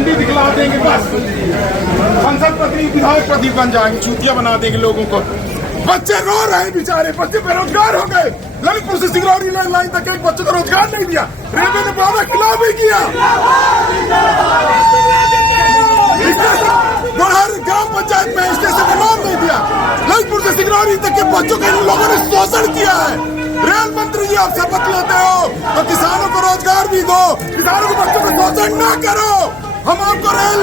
झंडी दिखला देंगे बस, संसद पति विधायक पति बन जाएंगे, चूतिया बना देंगे लोगों को। बच्चे रो रहे हैं बेचारे, बच्चे बेरोजगार हो गए। ललितपुर से सिंगरौली लाइन तक एक बच्चे को रोजगार नहीं दिया, रेलवे ने वादा खिलाफ भी किया। बुढ़ार ग्राम पंचायत में स्टेशन का नाम नहीं दिया। ललितपुर से सिंगरौली तक के बच्चों का इन लोगों ने शोषण किया है। रेल मंत्री जी आप शपथ लेते हो तो किसानों को रोजगार भी दो, किसानों के बच्चों को शोषण न करो। हम आपको रेल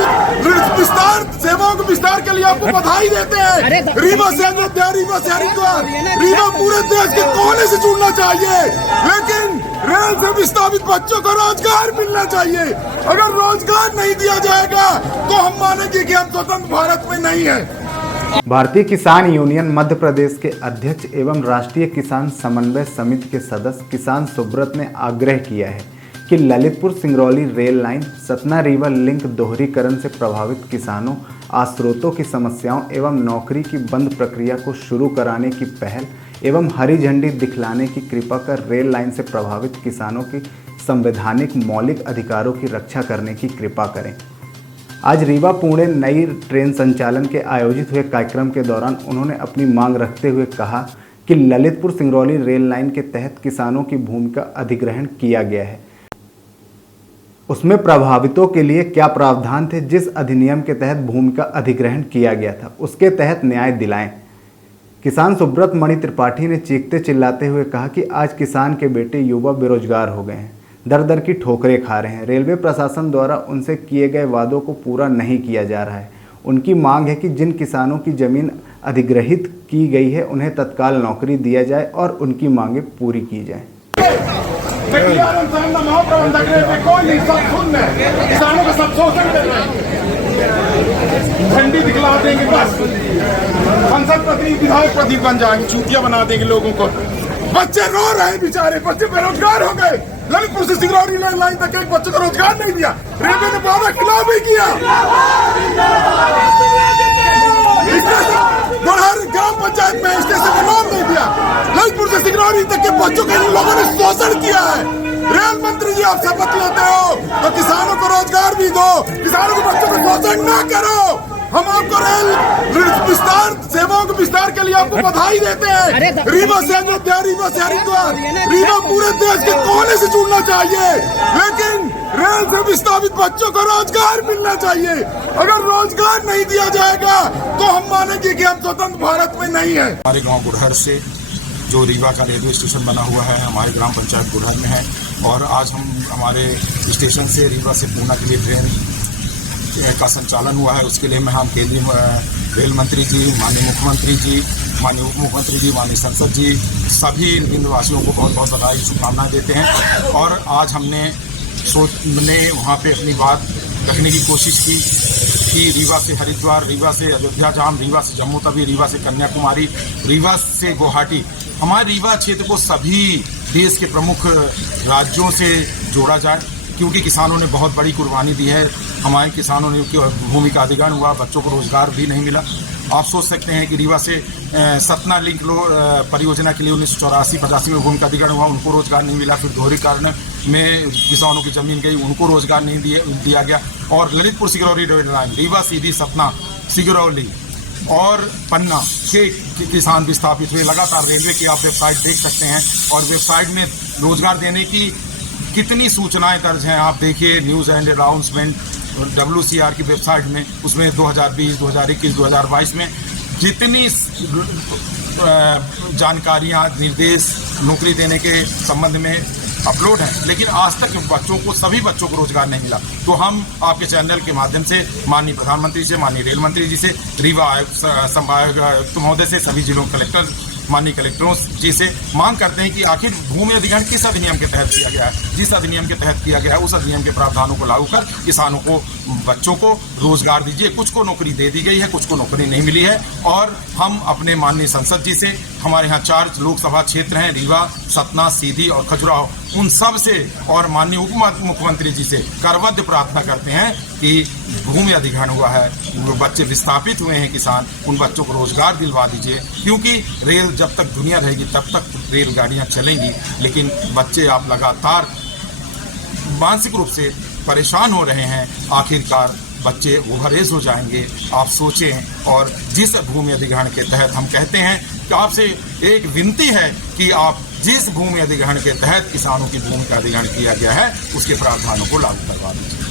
विस्तार सेवाओं के विस्तार के लिए आपको बधाई देते हैं। रीवा से अयोध्या, रीवा से हरिद्वार, रीवा पूरे देश के कोने से जुड़ना चाहिए, लेकिन रेल से विस्थापित बच्चों को रोजगार मिलना चाहिए। अगर रोजगार नहीं दिया जाएगा तो हम मानेंगे कि हम स्वतंत्र भारत में नहीं है। भारतीय किसान यूनियन मध्य प्रदेश के अध्यक्ष एवं राष्ट्रीय किसान समन्वय समिति के सदस्य किसान सुब्रत ने आग्रह किया है कि Lalitpur Singrauli rail line Satna Rewa link दोहरीकरण से प्रभावित किसानों, आश्रितों की समस्याओं एवं नौकरी की बंद प्रक्रिया को शुरू कराने की पहल एवं हरी झंडी दिखलाने की कृपा कर रेल लाइन से प्रभावित किसानों की संवैधानिक मौलिक अधिकारों की रक्षा करने की कृपा करें। आज रीवा पुणे नई ट्रेन संचालन के आयोजित हुए कार्यक्रम के दौरान उन्होंने अपनी मांग रखते हुए कहा कि ललितपुर सिंगरौली रेल लाइन के तहत किसानों की भूमि का अधिग्रहण किया गया है, उसमें प्रभावितों के लिए क्या प्रावधान थे, जिस अधिनियम के तहत भूमि का अधिग्रहण किया गया था उसके तहत न्याय दिलाएं। किसान सुब्रत मणि त्रिपाठी ने चीखते चिल्लाते हुए कहा कि आज किसान के बेटे युवा बेरोजगार हो गए हैं, दर दर की ठोकरें खा रहे हैं। रेलवे प्रशासन द्वारा उनसे किए गए वादों को पूरा नहीं किया जा रहा है। उनकी मांग है कि जिन किसानों की जमीन अधिग्रहित की गई है उन्हें तत्काल नौकरी दिया जाए और उनकी मांगें पूरी की जाए। किसानों का सब शोषण कर रहे हैं, झंडी दिखला देंगे बस, संसद पति विधायक पति बन जाएंगे, चूतिया बना देंगे लोगों को। बच्चे रो रहे हैं बेचारे, बच्चे बेरोजगार हो गए। ललितपुर से सिंगरौली लाइन तक एक बच्चे को रोजगार नहीं दिया, रेलवे ने वादा खिलाफ भी किया। बुढ़ार ग्राम पंचायत में स्टेशन का नाम नहीं दिया। ललितपुर से सिंगरौली तक के बच्चों का इन लोगों ने शोषण किया है। रेल मंत्री जी आप शपथ लेते हो तो किसानों को रोजगार भी दो, किसानों के बच्चों को शोषण न करो। हम आपको रेल विस्तार सेवाओं के विस्तार के लिए आपको बधाई देते हैं। रीवा से अयोध्या, रीवा से हरिद्वार, रीवा पूरे देश के कोने से जुड़ना चाहिए, लेकिन रेल से विस्थापित बच्चों को रोजगार मिलना चाहिए। अगर रोजगार नहीं दिया जाएगा तो हम मानेंगे कि हम स्वतंत्र भारत में नहीं है। हमारे गांव बुढ़हर से जो रीवा का रेलवे स्टेशन बना हुआ है हमारे ग्राम पंचायत बुढ़हर में है, और आज हम हमारे स्टेशन से रीवा से पूना के लिए ट्रेन का संचालन हुआ है। उसके लिए मैं हम केंद्रीय रेल मंत्री जी, माननीय मुख्यमंत्री जी, माननीय उप मुख्यमंत्री जी, माननीय सांसद जी, सभी बिंदुवासियों को बहुत बहुत बधाई शुभकामनाएं देते हैं। और आज हमने वहाँ पे अपनी बात रखने की कोशिश की कि रीवा से हरिद्वार, रीवा से अयोध्या जाम, रीवा से जम्मू तवी, रीवा से कन्याकुमारी, रीवा से गुवाहाटी, हमारे रीवा क्षेत्र को सभी देश के प्रमुख राज्यों से जोड़ा जाए, क्योंकि किसानों ने बहुत बड़ी कुर्बानी दी है। हमारे किसानों ने भूमि का अधिग्रहण हुआ, बच्चों को रोजगार भी नहीं मिला। आप सोच सकते हैं कि रीवा से सतना लिंक परियोजना के लिए 1984-85 में भूमि का अधिग्रहण हुआ, उनको रोजगार नहीं मिला। फिर दोहरीकरण में किसानों की जमीन गई, उनको रोजगार नहीं दिया गया। और ललितपुर सिंगरौली रेल लाइन, रीवा सीधी सतना सिंगरौली और पन्ना के किसान विस्थापित हुए। लगातार रेलवे की आप वेबसाइट देख सकते हैं, और वेबसाइट में रोजगार देने की कितनी सूचनाएं दर्ज हैं आप देखिए। न्यूज़ एंड अनाउंसमेंट WCR की वेबसाइट में, उसमें 2020, 2021, 2022 में जितनी जानकारियां, निर्देश नौकरी देने के संबंध में अपलोड है, लेकिन आज तक बच्चों को, सभी बच्चों को रोजगार नहीं मिला। तो हम आपके चैनल के माध्यम से माननीय प्रधानमंत्री से, माननीय रेल मंत्री जी से, रीवा आयुक्त संभागायुक्त महोदय से, सभी जिलों कलेक्टर, माननीय कलेक्टरों जी से मांग करते हैं कि आखिर भूमि अधिग्रहण किस अधिनियम के तहत किया गया है। जिस अधिनियम के तहत किया गया है उस अधिनियम के प्रावधानों को लागू कर किसानों को, बच्चों को रोजगार दीजिए। कुछ को नौकरी दे दी गई है, कुछ को नौकरी नहीं मिली है। और हम अपने माननीय संसद जी से, हमारे यहाँ 4 लोकसभा क्षेत्र हैं, रीवा, सतना, सीधी और खजुराहो, उन सब से और माननीय उप मुख्यमंत्री जी से करबद्ध प्रार्थना करते हैं कि भूमि अधिग्रहण हुआ है, बच्चे विस्थापित हुए हैं किसान, उन बच्चों को रोजगार दिलवा दीजिए। क्योंकि रेल जब तक दुनिया रहेगी तब तक रेलगाड़ियां चलेंगी, लेकिन बच्चे आप लगातार मानसिक रूप से परेशान हो रहे हैं, आखिरकार बच्चे ओवरएज हो जाएंगे। आप सोचें। और जिस भूमि अधिग्रहण के तहत हम कहते हैं कि आपसे एक विनती है कि आप जिस भूमि अधिग्रहण के तहत किसानों की भूमि का अधिग्रहण किया गया है उसके प्रावधानों को लागू करवा दीजिए।